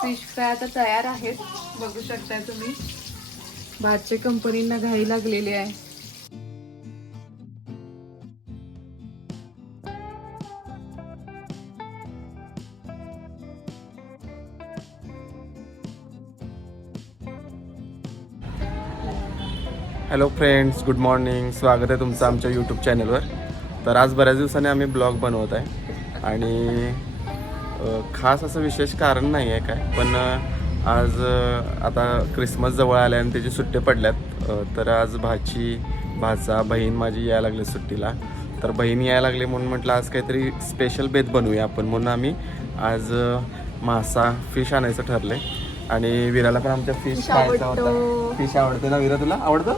Fish fry आता तयार आहेत. बघू शकताय तुम्ही. भातचे कंपनींना घाई लागलेली आहे. हॅलो फ्रेंड्स गुड मॉर्निंग स्वागत आहे तुमचं आमच्या यूट्यूब चॅनलवर तर आज बऱ्याच दिवसांनी आम्ही ब्लॉग बनवत आहे. आणि खास असं विशेष कारण नाही आहे काय पण आज आता क्रिसमस जवळ आल्या आणि त्याची सुट्टे पडल्यात तर आज भाची भाचा बहीण माझी यायला लागली सुट्टीला. तर बहीण यायला लागली म्हणून म्हटलं आज काहीतरी स्पेशल बेत बनवूया आपण. म्हणून आम्ही आज मासा फिश आणायचं ठरलंय. आणि विराला पण आमच्या फिश खायचा आवडतो. होता फिश आवडते ना विरा तुला? आवडतं?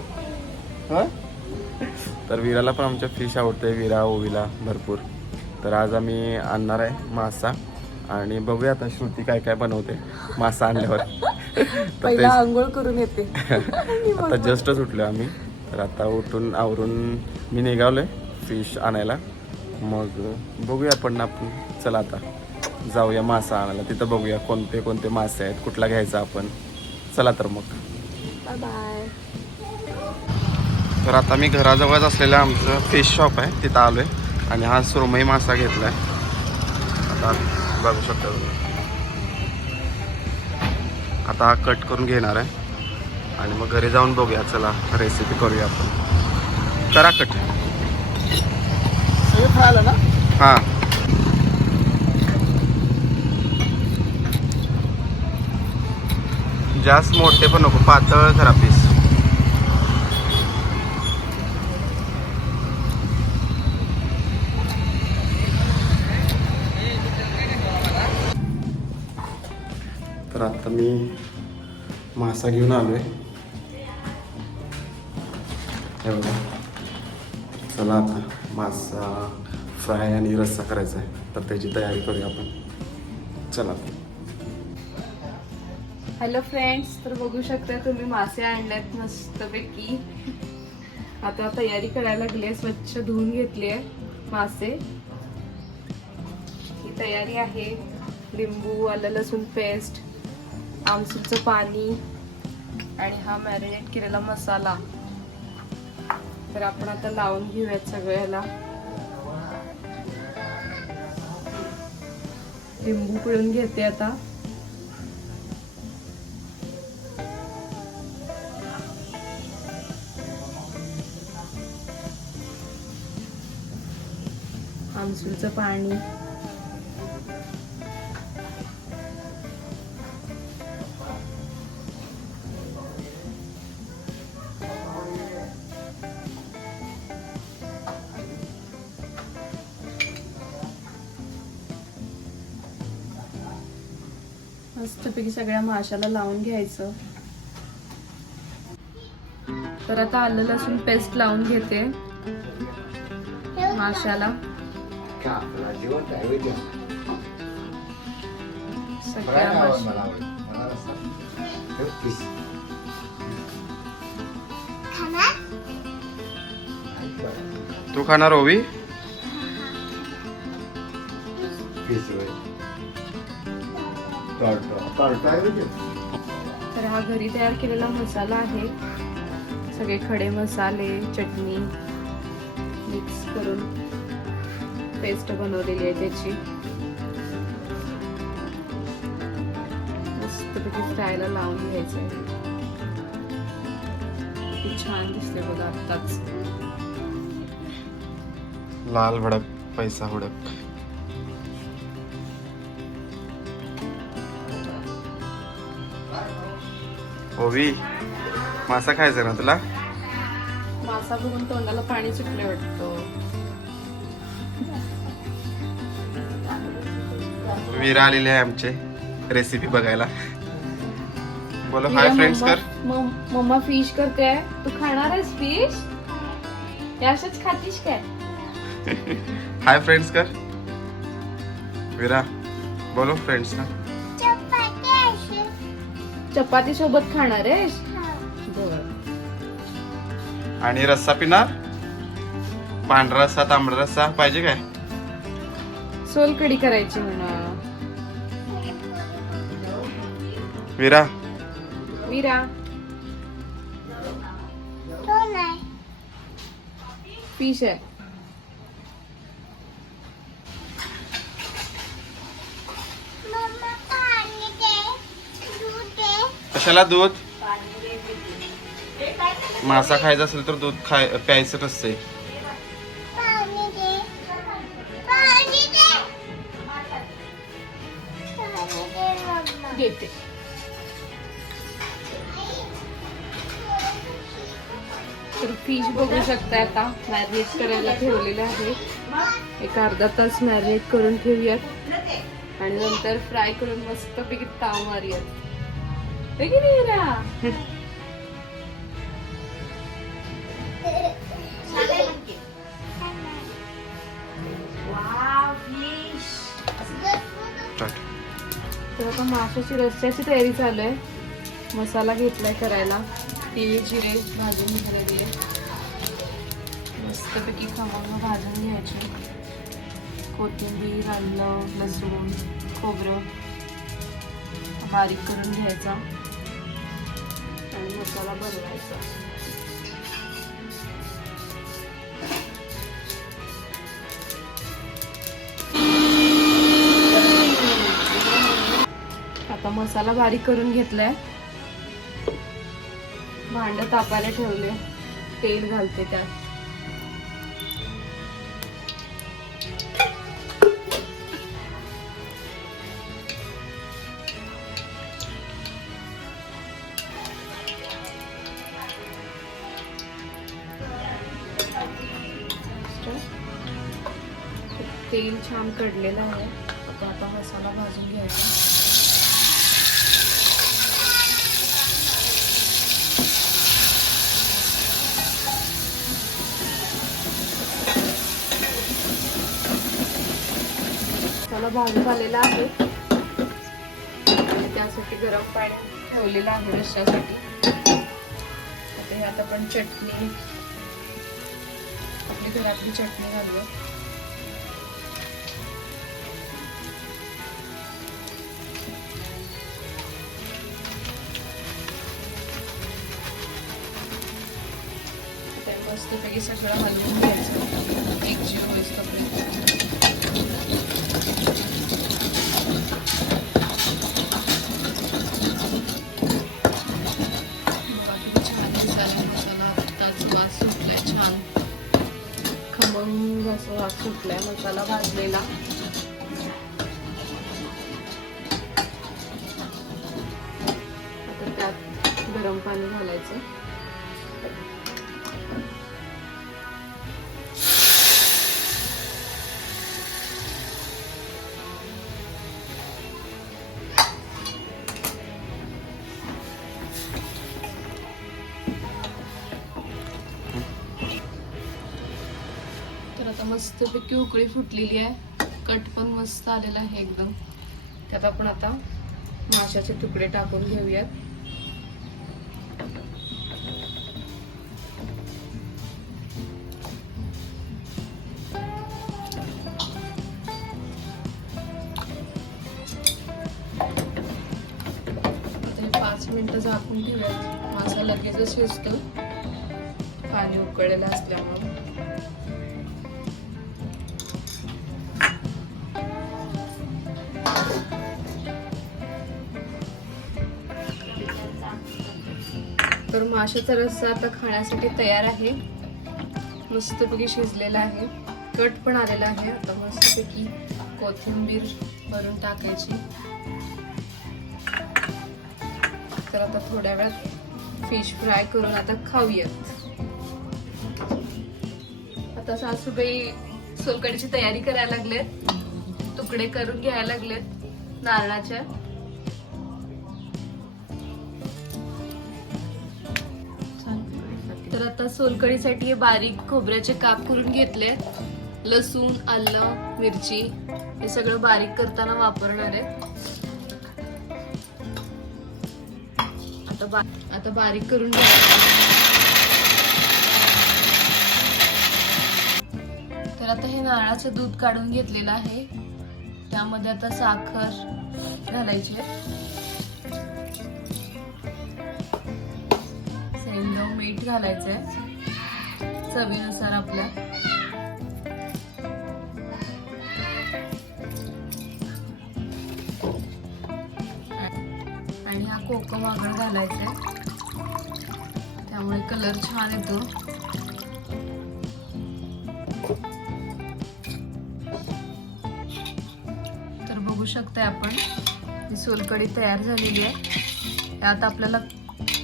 हं? तर विराला पण आमच्या फिश आवडते विरा ओवीला भरपूर. तर आज आम्ही आणणार आहे मासा. आणि बघूया आता श्रुती काय काय बनवते मासा आणल्यावर. पहिला आंघोळ करून येते. आता जस्टच उठलो आम्ही. तर आता उठून आवरून मी निघालोय फिश आणायला. मग बघूया आपण आपण. चला आता जाऊया मासा आणायला. तिथं बघूया कोणते कोणते मासे आहेत कुठला घ्यायचा आपण. चला तर मग. बाय तर आता मी घराजवळच असलेलं आमचं फिश शॉप आहे तिथं आलोय. आणि हा सुरमई मासा घेतलाय. आता बघू शकता तुम्ही. आता हा कट करून घेणार आहे. आणि मग घरी जाऊन बघूया. चला रेसिपी करूया आपण. करा कट हां जास्त मोठे पण नको पातळ करा पीस तर आता मी मासा घेऊन आलो आहे बघा. चला आता मासा फ्राय आणि रस्सा करायचा आहे. तर त्याची तयारी करूया आपण. चला. हॅलो फ्रेंड्स तर बघू शकता तुम्ही मासे आणलेत मस्तपैकी. आता तयारी करायला लागली आहे स्वच्छ धुवून घेतली आहे मासे. ही तयारी आहे. लिंबू आलं लसूण पेस्ट आमसूचं पाणी आणि हा मॅरिनेट केलेला मसाला. तर आपण आता लावून घेऊयात सगळ्याला. लिंबू पिळून घेते आता. आमसूलचं पाणी. मस्तपैकी सगळ्या माशाला लावून घ्यायचं. तर आता आलं लसूण पेस्ट लावून घेते. माशाला. सगळ्या माशा तू खाणार ओवी. तर हा घरी तयार केलेला मसाला आहे. सगळे खडे मसाले चटणी मिक्स करून पेस्ट बनवलेली आहे त्याची. मस्तपैकी फ्रायला लावून घ्यायचं आहे छान दिसते बघा आत्ताच. लाल भडक पैसा हुडक ओवी मासा खायचा ना तुला? मासा बघून तोंडाला पाणी सुटले वाटतं. वीरा आलेले आहे आमचे रेसिपी बघायला. बोलो हाय फ्रेंड्स कर. मम्मा फिश करते तू खाणार आहेस फिश अशाच खातीस काय? हाय फ्रेंड्स कर. वीरा बोलो फ्रेंड्स ना चपाती सोबत खाणार आहेस? बर. आणि रस्सा पिणार? पांढरा रस्सा तांबडा रस्सा पाहिजे काय? सोलकडी करायची म्हणा. विरा. विरा. फिश आहे. कशाला दूध? मासा खायचा असेल तर दूध खाय प्यायचं नसते घेते तर फिश बघू शकता आता. मॅरिनेट करायला ठेवलेलं आहे. एक अर्धा तास मॅरिनेट करून ठेवूयात. आणि नंतर फ्राय करून मस्त पैकी ताव मारूयात. है? स्टार्ट तर आता माशाची रस्त्याची तयारी चालू आहे मसाला घेतलाय करायला. तीळ जिरे भाजून आहे. मस्तपैकी खमंग भाजून घ्यायचे. कोथिंबीर आलं लसूण खोबरं बारीक करून घ्यायचा. मसाला बनवायचा. आता मसाला बारीक करून घेतलाय. भांड तापायला ठेवले तेल घालते त्यात. तेल छान कडलेलं आहे. आता आता मसाला भाजून घ्यायचा. मसाला भाजून झालेला आहे. त्यासाठी गरम पाणी ठेवलेलं आहे रश्यासाठी आता ह्यात आपण चटणी आपली घरातली चटणी घालूया. मस्तपैकी सगळं हलवून घ्यायचं एक जीव होईस्तोपर्यंत बाकी छान दिसायला मसाला आत्ताच वास सुटलाय छान। खमंग असं वास सुटलाय मसाला भाजलेला। त्यात गरम पाणी घालायचं. मस्तपैकी उकळी फुटलेली आहे. कट पण मस्त आलेला आहे एकदम. त्यात आपण आता माशाचे तुकडे टाकून घेऊयात. आता पाच मिनिटं झाकून ठेवूयात. मासा लगेचच शिजतो. पाणी उकळलेलं असल्यामुळे. तर माशाचा रस्सा आता खाण्यासाठी तयार आहे. मस्तपैकी शिजलेला आहे. कट पण आलेला आहे. आता मस्तपैकी कोथिंबीर भरून टाकायची. तर आता थोड्या वेळात फिश फ्राय करून आता खाऊयात. आता सासूबाई सोलकडीची तयारी करायला लागलेत. तुकडे करून घ्यायला लागलेत. नारळाच्या. आता सोलकढीसाठी हे बारीक खोबऱ्याचे काप करून घेतले. लसूण आलं मिरची हे सगळं बारीक करताना वापरणार आहे. आता बा आता बारीक करून तर आता हे नारळाचं दूध काढून घेतलेलं आहे. त्यामध्ये आता साखर घालायची मीठ घालायचं आहे चवीनुसार आपल्या आणि हा कोकम आगळ घालायचा आहे त्यामुळे कलर छान येतो. तर बघू शकताय आपण ही सोलकढी तयार झालेली आहे. त्यात आपल्याला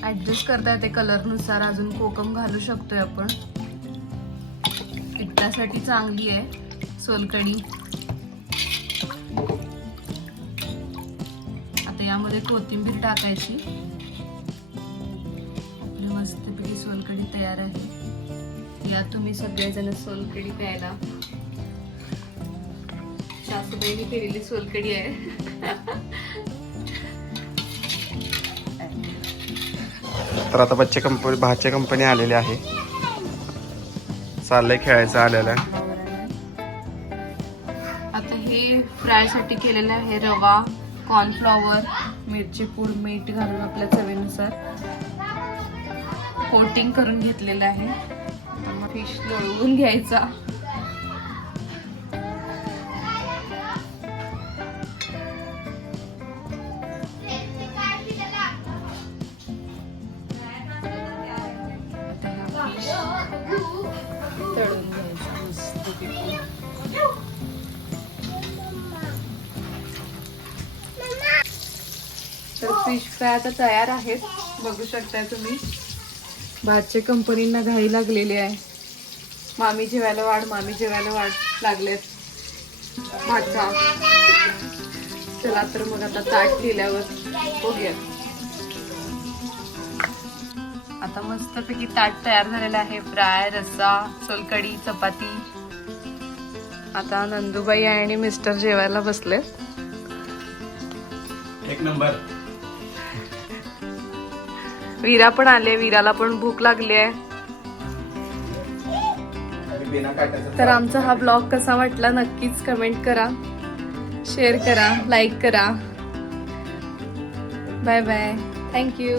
ऍडजस्ट करता येते कलरनुसार अजून कोकम घालू शकतोय आपण. पिठासाठी चांगली आहे सोलकढी. आता यामध्ये कोथिंबीर टाकायची. आपली मस्तपैकी सोलकढी तयार आहे. या तुम्ही सगळेजण सोलकढी प्यायला. सासूबाईने केलेली सोलकढी आहे. तर आता बच्चे कंपनी भाच्या कंपनी आलेली आहे. चाललंय खेळायचं आलेलं आहे आता हे फ्रायसाठी केलेलं आहे रवा कॉर्नफ्लॉवर मिरची पूड मीठ घालून आपल्या चवीनुसार. कोटिंग करून घेतलेलं आहे. फिश लोळवून घ्यायचा. फिश फ्राय आता तयार आहेत. बघू शकताय तुम्ही. भातचे कंपनींना घाई लागलेली आहे. मामी जेवायला वाढ मामी जेवायला वाढ लागलेत. भातचा चला तर मग आता ताट केल्यावर बघूया आता मस्तपैकी ताट तयार झालेलं आहे. फ्राय रस्सा सोलकढी चपाती. आता नंदुबाई आणि मिस्टर जेवायला बसले एक नंबर. वीरा पण आले वीराला पण भूक लागली आहे. तर आमचा हा ब्लॉग कसा वाटला नक्कीच कमेंट करा. शेअर करा लाईक करा. Bye bye thank you